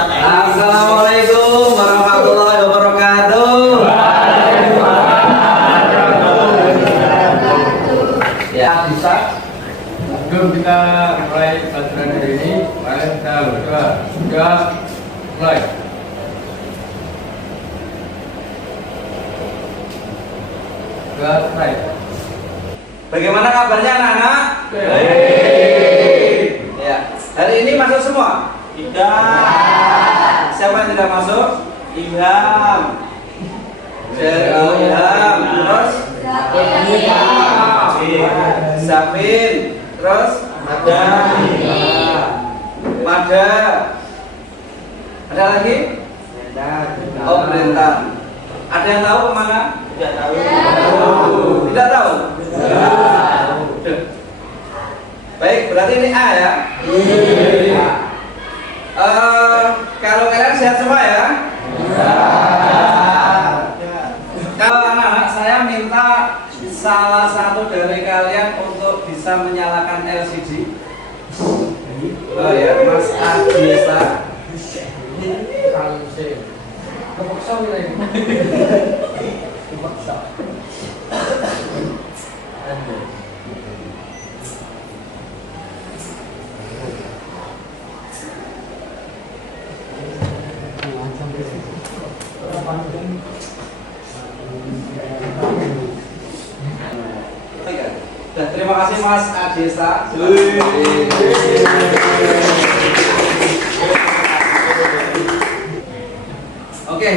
Assalamualaikum warahmatullahi wabarakatuh. Ya, bisa. Sebelum kita mulai pelajaran hari ini, mari kita berdoa. Sudah mulai. Sudah mulai. Bagaimana kabarnya anak-anak? Baik. Ya, hari ini masuk semua? Tidak. Siapa yang tidak masuk? Ilham. Ilham. Terus? Safin. Terus? Mada. Ada lagi? Oh, Brentan. Ada yang tahu kemana? Tidak tahu. Tidak tahu? Baik, berarti ini A ya? Kalau kalian sehat semua ya? Kalau anak-anak, saya minta salah satu dari kalian untuk bisa menyalakan LCD. Oh ya, Mas Adisa. Terima kasih Mas Adisa. Oke,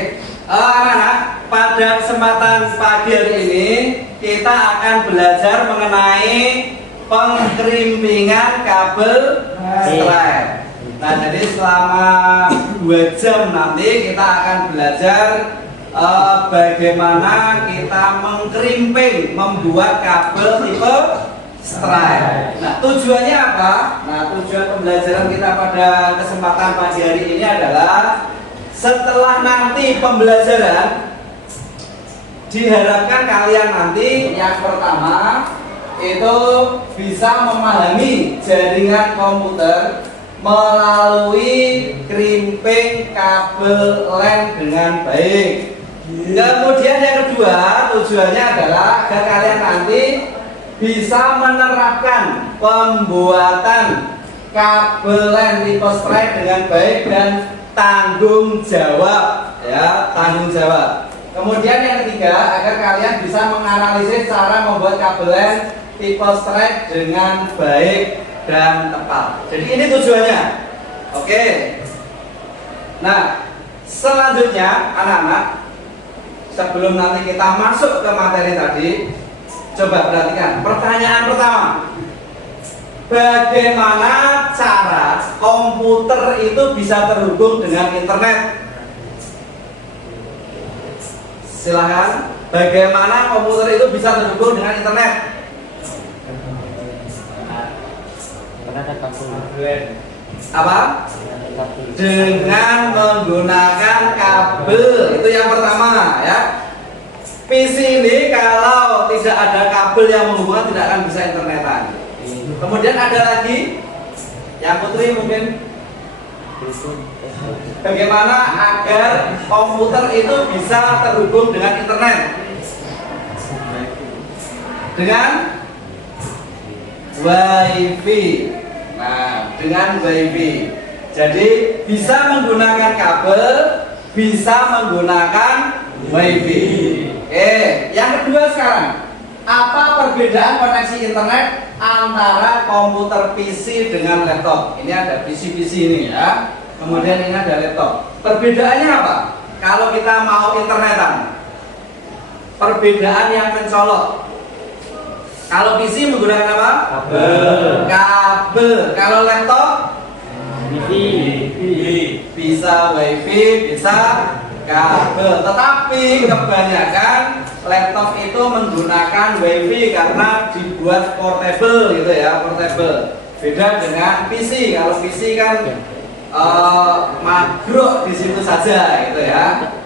anak-anak, pada kesempatan pagi hari ini kita akan belajar mengenai pengkerimpingan kabel strap. Nah, jadi selama 2 jam nanti kita akan belajar bagaimana kita mengkerimping, membuat kabel tipe strap. Nah, tujuannya apa? Nah, tujuan pembelajaran kita pada kesempatan pagi hari ini adalah setelah nanti pembelajaran, diharapkan kalian nanti yang pertama itu bisa memahami jaringan komputer melalui krimping kabel LAN dengan baik. Kemudian yang kedua, tujuannya adalah agar kalian nanti bisa menerapkan pembuatan kabel LAN tipe strap dengan baik dan tanggung jawab, ya, tanggung jawab. Kemudian yang ketiga, agar kalian bisa menganalisis cara membuat kabel LAN tipe strap dengan baik dan tepat. Jadi ini tujuannya. Oke. Nah, selanjutnya anak-anak, sebelum nanti kita masuk ke materi tadi, coba perhatikan pertanyaan pertama. Bagaimana cara komputer itu bisa terhubung dengan internet? Silahkan. Bagaimana komputer itu bisa terhubung dengan internet? Apa? Dengan menggunakan kabel. Itu yang pertama, ya. PC ini kalau tidak ada kabel yang menghubungkan tidak akan bisa internetan. Kemudian ada lagi yang Putri mungkin, bagaimana agar komputer itu bisa terhubung dengan internet? Dengan WiFi. Nah, dengan WiFi. Jadi bisa menggunakan kabel, bisa menggunakan WiFi. Oke, yang kedua sekarang, apa perbedaan koneksi internet antara komputer PC dengan laptop? Ini ada PC ini ya. Kemudian ini ada laptop. Perbedaannya apa? Kalau kita mau internetan, perbedaan yang mencolok. Kalau PC menggunakan apa? Kabel. Kalau laptop? Wifi. Bisa WiFi, bisa kabel. Tetapi kebanyakan laptop itu menggunakan WiFi karena dibuat portable gitu ya, portable. Beda dengan PC. Kalau PC kan makro di situ saja gitu ya.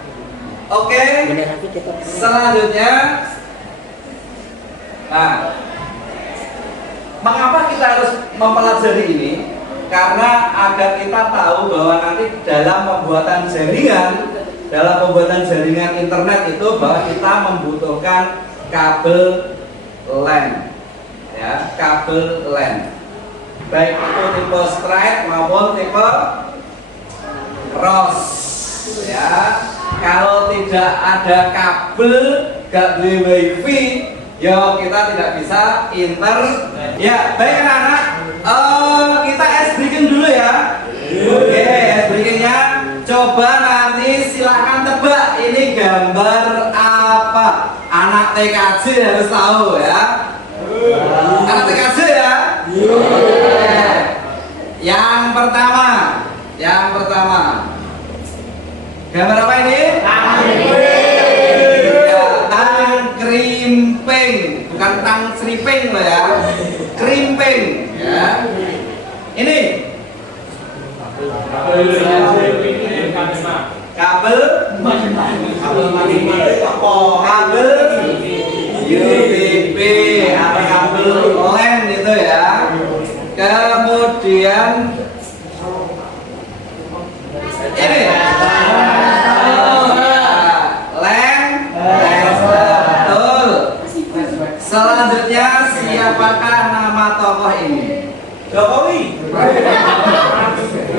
Oke. Selanjutnya, nah, mengapa kita harus mempelajari ini? karena agar kita tahu bahwa nanti dalam pembuatan jaringan internet itu bahwa kita membutuhkan kabel LAN, ya, kabel LAN, baik itu tipe straight maupun tipe cross, ya. Kalau tidak ada kabel, gak beli wifi, ya kita tidak bisa ya. Baik anak-anak, kita ice breaking dulu ya. Oke, ice breakingnya coba nanti silakan tebak ini gambar apa. Anak TKJ harus tahu ya. Anak TKJ ya. Yang pertama gambar apa ini? Tang krimping, bukan tang seriping loh ya. Krimping ya. Ini kabel UTP atau kabel LAN itu ya. Kemudian ini LAN, betul. Selanjutnya siapakah nama tokoh ini? Jokowi.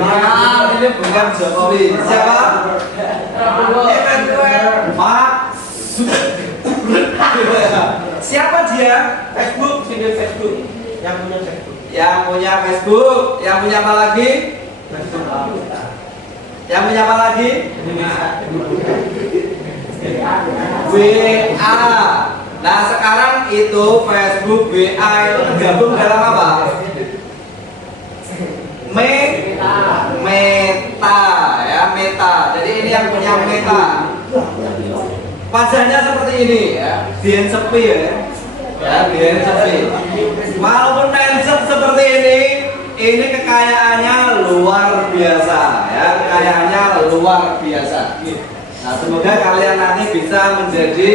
Nah, ini bukan Jokowi. Siapa? Mark Zuckerberg. Siapa dia? Facebook. Yang punya Facebook. Yang punya apa lagi? WA. Nah, sekarang itu Facebook, WA itu tergabung dalam apa? Meta ya, Meta. Jadi ini yang punya Meta. Wajahnya seperti ini ya, Dian Sepi ya. Ya, Dian Sepi. Walaupun mindset seperti ini kekayaannya luar biasa ya, kekayaannya luar biasa. Nah, semoga kalian nanti bisa menjadi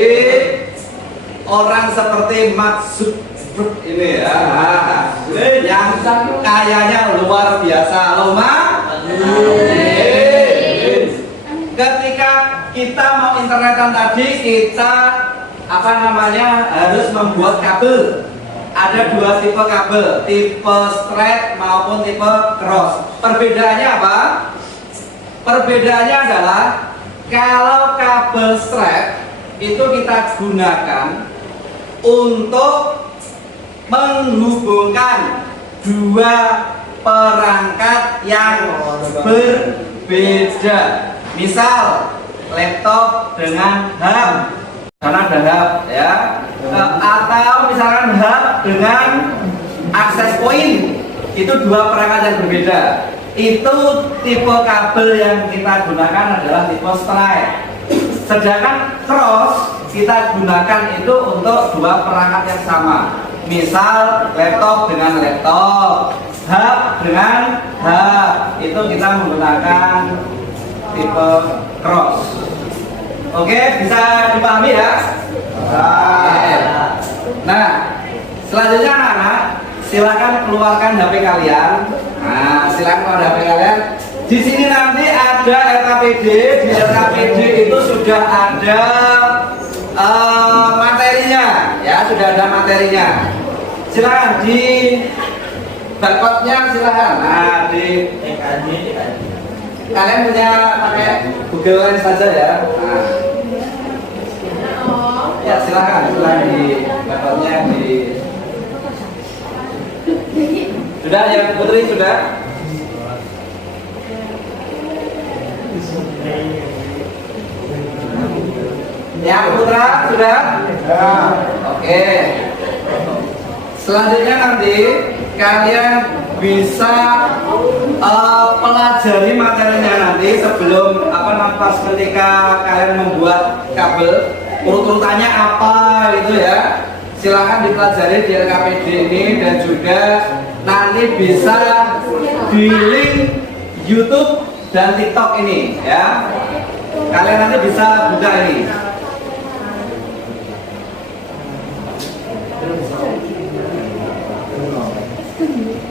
orang seperti Mark Zuckerberg ini ya. Yang kayanya luar biasa loh, Mak. Ketika kita mau internetan tadi, kita harus membuat kabel. Ada dua tipe kabel, tipe straight maupun tipe cross. Perbedaannya apa? Perbedaannya adalah kalau kabel straight itu kita gunakan untuk menghubungkan dua perangkat yang berbeda. Misal laptop dengan hub, karena ada hub ya, atau misalkan hub dengan access point, itu dua perangkat yang berbeda. Itu tipe kabel yang kita gunakan adalah tipe straight. Sedangkan cross kita gunakan itu untuk dua perangkat yang sama. Misal laptop dengan laptop, hub dengan hub, itu kita menggunakan tipe cross. Oke, bisa dipahami ya? Nah, selanjutnya anak-anak, silakan keluarkan HP kalian. Nah, silakan keluarkan HP kalian. Di sini nanti ada LKPD. Di LKPD itu sudah ada materinya, ya, sudah ada materinya. Silakan di barcode-nya silakan. Nah, di kalian punya pakai Google Lens saja ya. Nah. Ya, silakan di barcode-nya di. Sudah ya, Putri sudah. Yang Putra sudah? Ya. Oke. Selanjutnya nanti kalian bisa pelajari materinya nanti sebelum pas ketika kalian membuat kabel, urut-urutannya apa itu ya. Silahkan dipelajari di LKPD ini, dan juga nanti bisa di link YouTube dan TikTok ini ya. Kalian nanti bisa buka ini.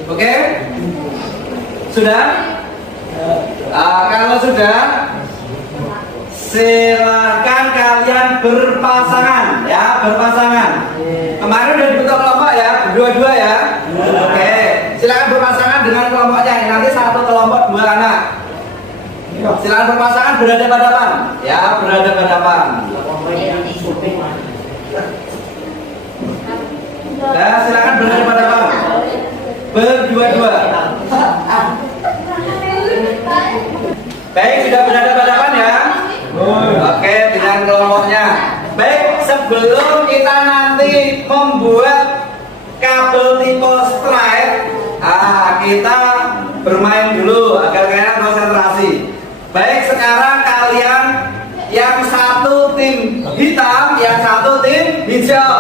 Oke? Sudah? Kalau sudah, silakan kalian berpasangan ya, berpasangan. Kemarin udah dibentuk kelompok ya, berdua-dua ya. Oke, silakan berpasangan dengan kelompoknya. Nanti satu kelompok 2 anak. Silakan berpasangan berhadapan-hadapan ya, berhadapan-hadapan. Ya, silakan berhadapan-hadapan. Berdua-dua. Baik, sudah berhadapan-hadapan ya. Oke, dengan kelompoknya. Baik, sebelum kita nanti membuat kabel tipe stripe, kita bermain dulu agar kalian konsentrasi. Baik, sekarang kalian yang satu tim hitam, yang satu tim hijau.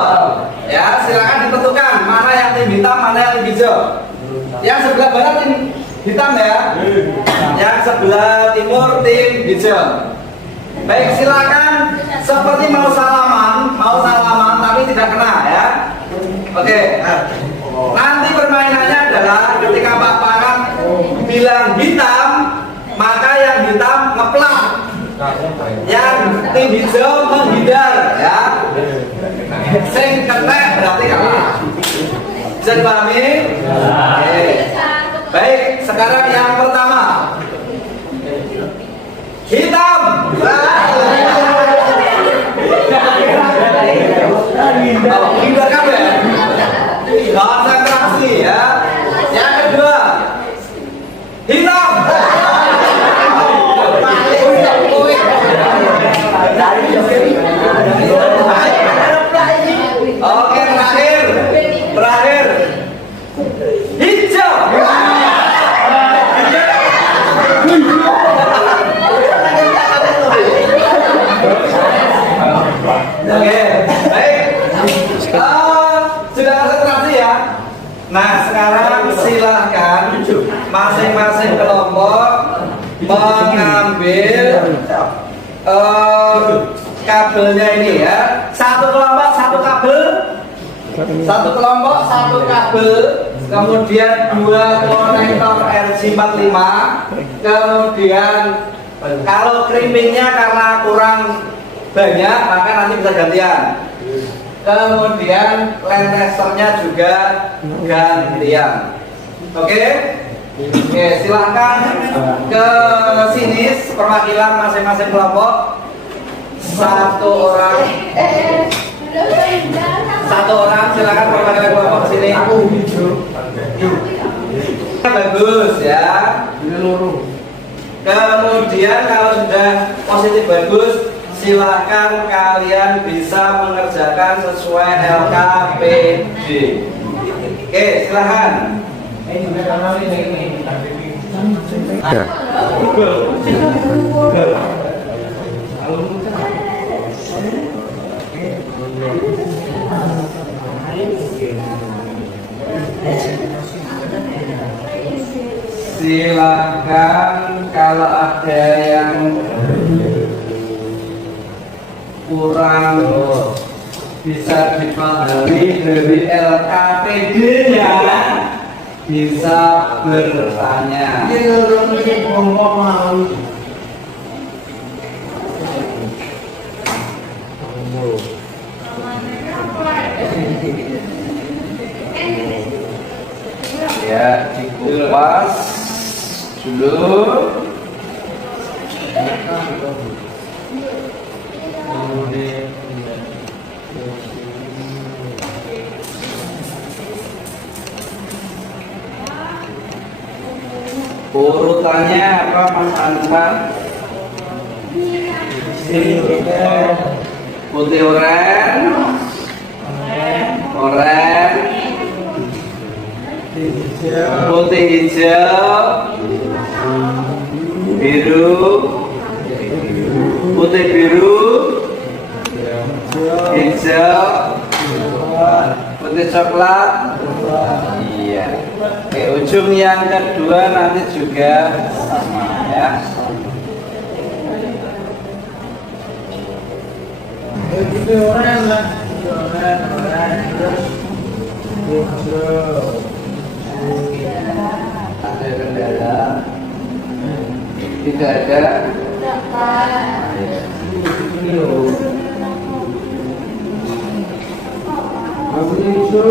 Ya, silakan ditentukan mana yang tim hitam, mana yang tim hijau. Yang sebelah barat tim hitam ya, yang sebelah timur tim hijau. Baik, silakan seperti mau salaman tapi tidak kena ya. Oke. Nanti permainannya adalah ketika paparan bilang hitam, maka yang hitam ngeplak, yang tim hijau menghindar ya. Sing ketek berarti kalah. Bisa dipahami? Oke. Baik, sekarang yang pertama hitam. Hindar kabel. Konsentrasi ya. Yang kedua hitam. Oke, terakhir hijau. Oke, baik. Sudah konsentrasi ya. Nah, sekarang silahkan masing-masing kelompok mengambil kabelnya ini ya. Satu kelompok satu kabel, satu kelompok satu kabel, kemudian 2 konektor RJ45, kemudian kalau krimpingnya karena kurang banyak maka nanti bisa gantian. Kemudian lentesternya juga gantian. Oke? Oke, silahkan ke sini perwakilan masing-masing kelompok. Satu orang silahkan perwakilan kelompok ke sini. Bagus ya. Kemudian kalau sudah positif bagus, silahkan kalian bisa mengerjakan sesuai LKPD. Oke, silahkan. Silahkan kalau ada yang kurang bisa dipahami dari LKPD-nya, bisa bertanya. Ya, dikupas dulu. Urutannya apa Mas Anwar? Putih oren, putih hijau, biru, putih biru, hijau, putih coklat. Iya. Oke, ujung yang kedua nanti juga sama ya. Ada kendala? Tidak ada? Aku itu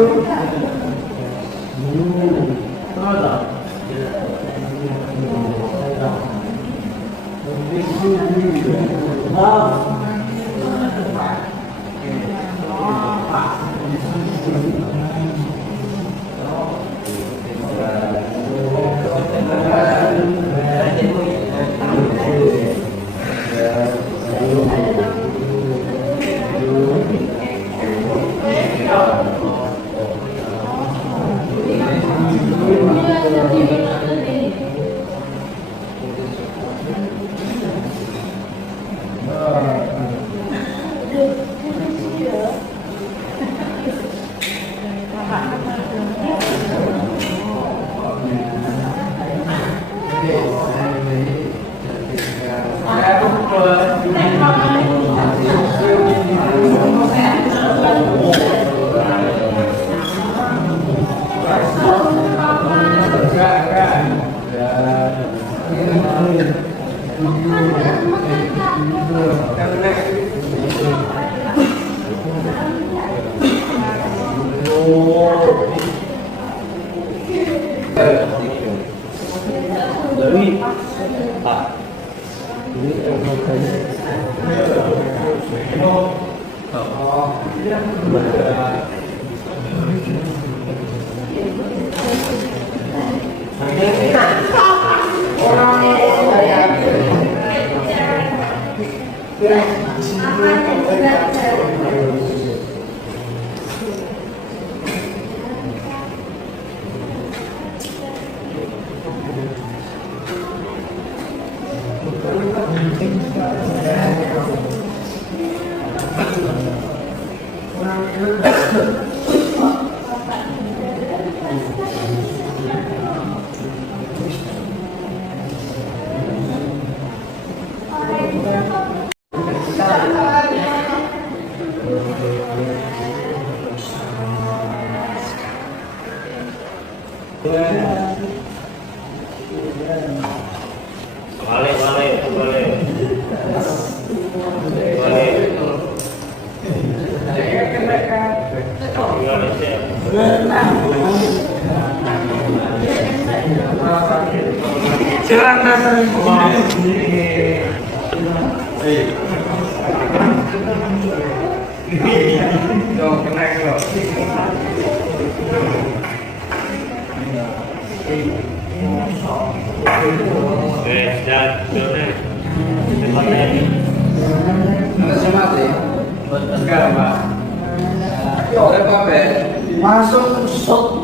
masuk shot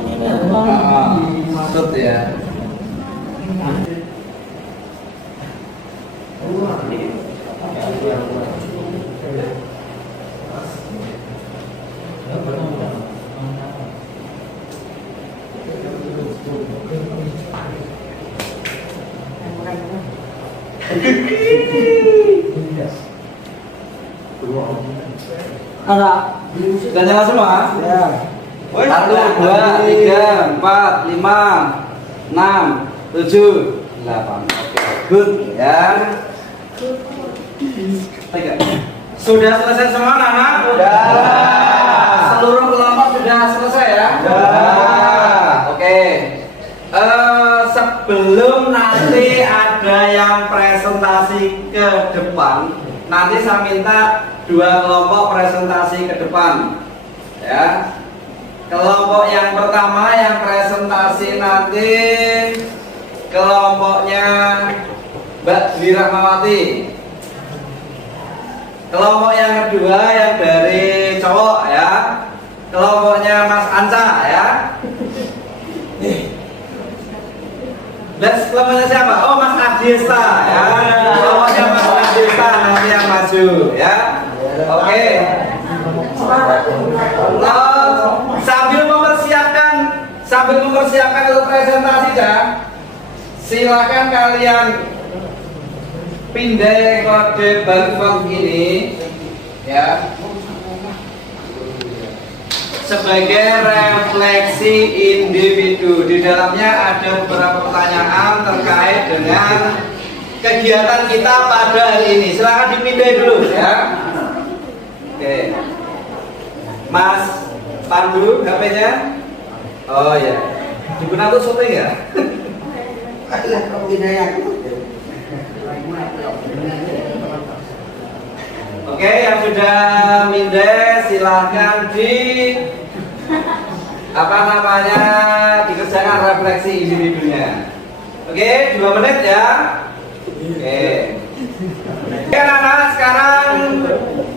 maksud ya. Anak, Sudah nyala semua? ya. 1, 2, 3, 4, 5, 6, 7, 8. Oke, good ya. Sudah selesai semua anak? Sudah. Seluruh kelompok sudah selesai ya? Sudah. Oke. Sebelum nanti ada yang presentasi ke depan, nanti saya minta 2 kelompok presentasi ke depan ya. Kelompok yang pertama yang presentasi nanti kelompoknya Mbak Dwi Rahmawati. Kelompok yang kedua yang dari cowok ya, kelompoknya Mas Anca ya. Dan kelompoknya siapa? Oh, Mas Adista ya. Kelompoknya Mas Adista nanti yang maju ya. Oke. Sambil mempersiapkan untuk presentasi ya, silakan kalian pindah kode barcode ini ya. sebagai refleksi individu. Di dalamnya ada beberapa pertanyaan terkait dengan kegiatan kita pada hari ini. Silahkan dipindah dulu ya. Oke, Mas Pandu, HP-nya. Oh ya, digunakan untuk syuting ya. Oke, yang sudah mindah silahkan dikerjakan refleksi individunya. Oke, 2 menit ya. Oke. Oke anak-anak, sekarang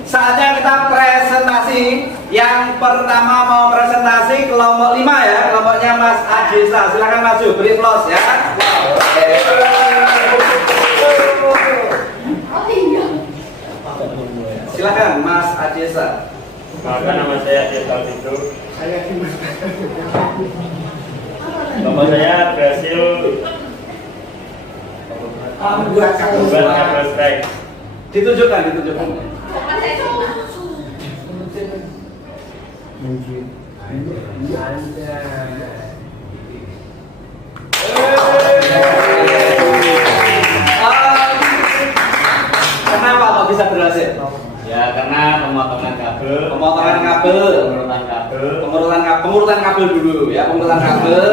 saatnya kita presentasi. Yang pertama mau presentasi kelompok 5 ya, kelompoknya Mas Adisa. Silakan maju, beri applause ya. Silakan Mas Adisa. Maka nama saya Adisa itu. Bapak saya berhasil membuat kabel strike. Ditunjukkan. Kenapa kok bisa berhasil? Ya karena pemotongan kabel, pengurutan kabel dulu ya, pengurutan kabel,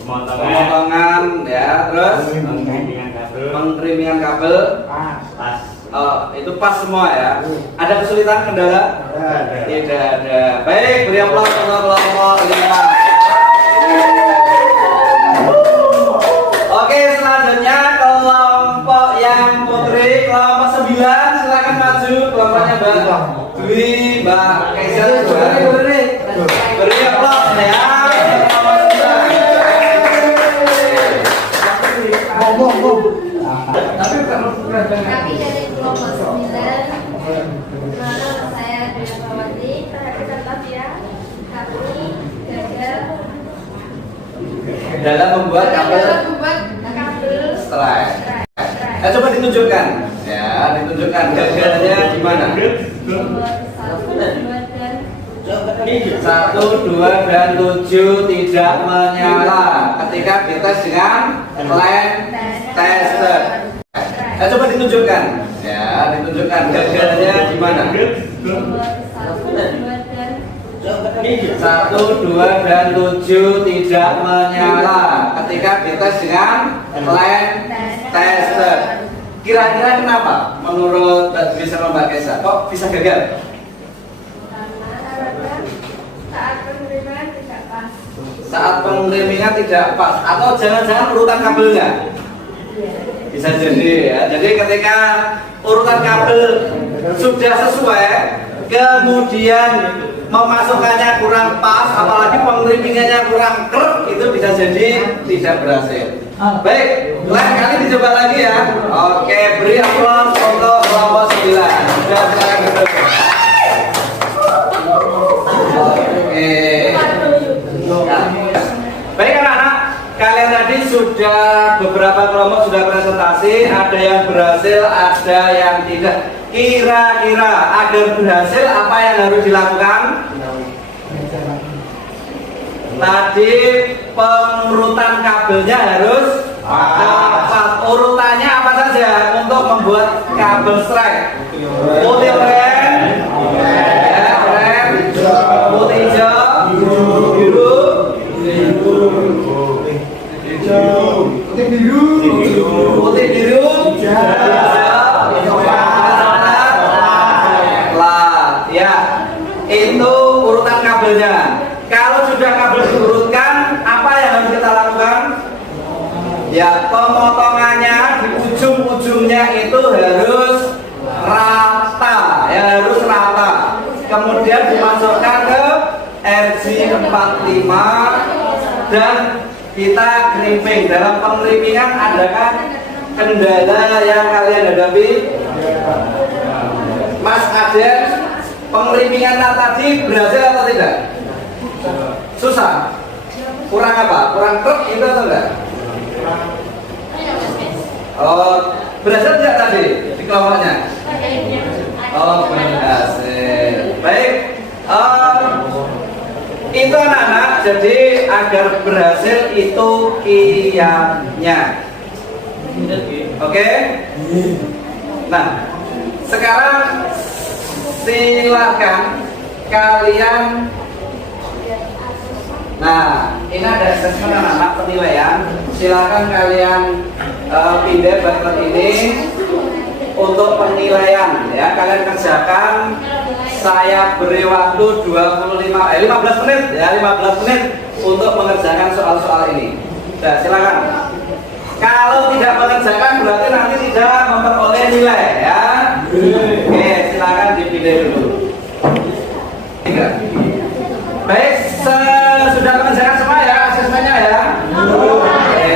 pemotongan ya, terus pengkerimingan kabel, pas. Itu pas semua ya. Ada kesulitan, kendala? Tidak ada. Baik, beri aplaus untuk kelompok 5. Oke, selanjutnya kelompok yang putri, kelompok 9, silakan maju. Kelompoknya Mbak Dwi, Mbak Keisha, beri aplaus ya. Kami dari kelompok 9, mana saya Dewawati, perhatikan ya. Kami gagal dalam membuat kabel strike. Coba ditunjukkan. Ya, ditunjukkan gagalnya gimana? 1, 2, dan 7 tidak menyala ketika dites dengan lamp tester. Coba ditunjukkan. Ya, ditunjukkan gagalnya gimana? 1, 2, dan 7 tidak menyala ketika dites dengan lamp tester. Kira-kira kenapa menurut Mbak Dwi sama Mbak Keisha kok bisa gagal? Saat pengiriman tidak pas, atau jangan-jangan urutan kabelnya? Bisa jadi ya. Jadi ketika urutan kabel sudah sesuai, kemudian memasukkannya kurang pas, apalagi pengirimannya kurang krep, itu bisa jadi tidak berhasil. Baik, lain kali dicoba lagi ya. Oke, beri aplaus untuk kelompok 9. Sudah sekarang gitu. Oke. Baik anak-anak, kalian tadi sudah beberapa kelompok sudah presentasi, ada yang berhasil, ada yang tidak. Kira-kira agar berhasil apa yang harus dilakukan? Tadi pengurutan kabelnya harus tepat. Urutannya apa saja untuk membuat kabel strike? Putih oranye, putih hijau, biru, putih biru, ya, itu urutan kabelnya. Kalau sudah kabel diurutkan, apa yang harus kita lakukan? Ya, pemotongannya di ujung-ujungnya itu harus rata, ya harus rata. Kemudian dimasukkan ke RJ45 dan kita crimping. Dalam pengerimingan adakah kendala yang kalian hadapi? Mas Aden, pengerimingan tadi berhasil atau tidak? Susah? Kurang apa? Kurang krep itu atau enggak? Oh, berhasil tidak tadi di kelompoknya? Oh, berhasil. Baik. agar berhasil itu kiatnya. Oke? Nah, sekarang silakan kalian. Nah, ini ada assessment anak-anak penilaian. Silakan kalian pindah button ini untuk penilaian ya. Kalian kerjakan. Saya beri waktu 15 menit ya, 15 menit untuk mengerjakan soal-soal ini. Nah, silakan. Kalau tidak mengerjakan berarti nanti tidak memperoleh nilai ya. Oke, silakan dipilih dulu. Baik, sudah mengerjakan semua ya asesmennya ya. Oke,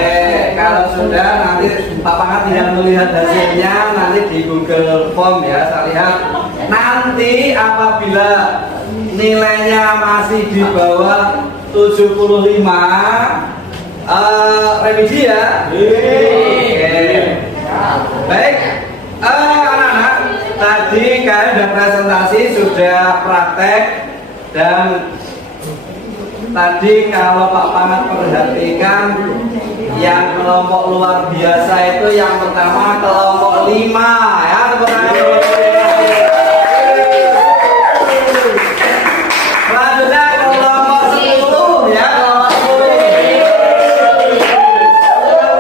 kalau sudah nanti Pak Pangat tinggal melihat hasilnya nanti di Google Form ya. Saya lihat nanti apabila nilainya masih di bawah 75 revisi ya. Oke. Baik, anak-anak, tadi kalian sudah presentasi, sudah praktek, dan tadi kalau Pak Pangat perhatikan yang kelompok luar biasa itu yang pertama kelompok 5 ya, tepuk tangan. Selanjutnya kelompok 10 ya, kelompok 10.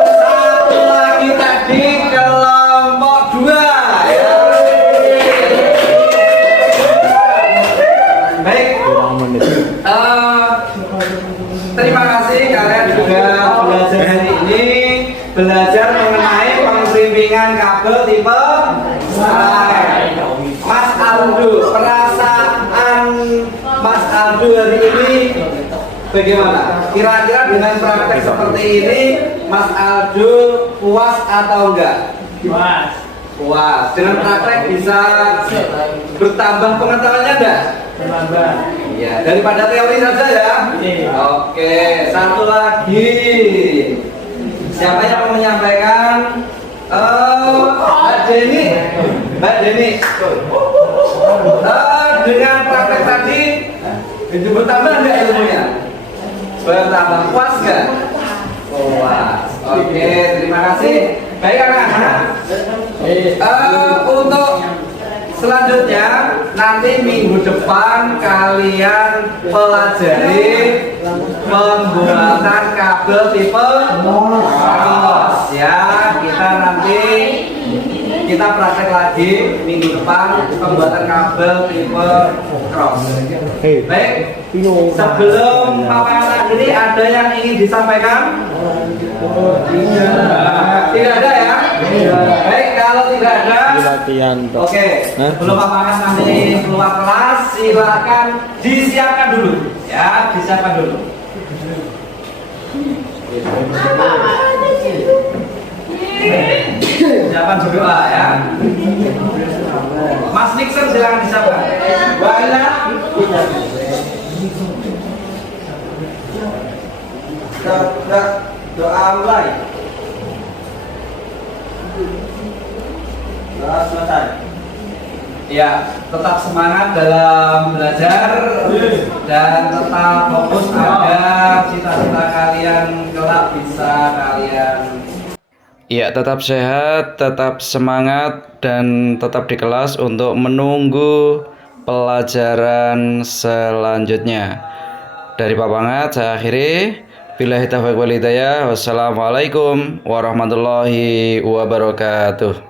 Satu lagi tadi kelompok 2 ya. Baik. Terima kasih kalian sudah belajar hari ini, belajar mengenai penggerimpingan kabel tipe strike. Mas Aldo, perasaan Mas Aldo hari ini bagaimana? Kira-kira dengan praktek seperti ini Mas Aldo puas atau enggak? Puas. Puas. Dengan praktek bisa bertambah pengetahuannya enggak? Bertambah. Ya, daripada teori saja ya. Oke, satu lagi. Siapa yang mau menyampaikan? Mbak Deni. Mbak Deni. Dengan praktek tadi itu bertambah enggak ilmunya? Bertambah. Puas enggak? Puas. Oke, terima kasih. Baik anak-anak. Untuk selanjutnya nanti minggu depan kalian pelajari pembuatan kabel tipe cross ya. Kita praktek lagi minggu depan pembuatan kabel tipe cross. Baik, sebelum paparan ini ada yang ingin disampaikan? Tidak ada ya? Baik, kalau tidak ada, oke, sebelum paparan nanti keluar kelas, silakan disiapkan dulu ya, disiapkan dulu. Siapkan berdoa ya. Mas Nixon silakan disiapkan. Banyak. Doa mulai. Doa selesai. Ya, tetap semangat dalam belajar dan tetap fokus agar cita-cita kalian kelak bisa kalian. Ya, tetap sehat, tetap semangat, dan tetap di kelas untuk menunggu pelajaran selanjutnya. Dari Pak Pangat, saya akhiri. Billahi taufiq wal hidayah. Wassalamualaikum warahmatullahi wabarakatuh.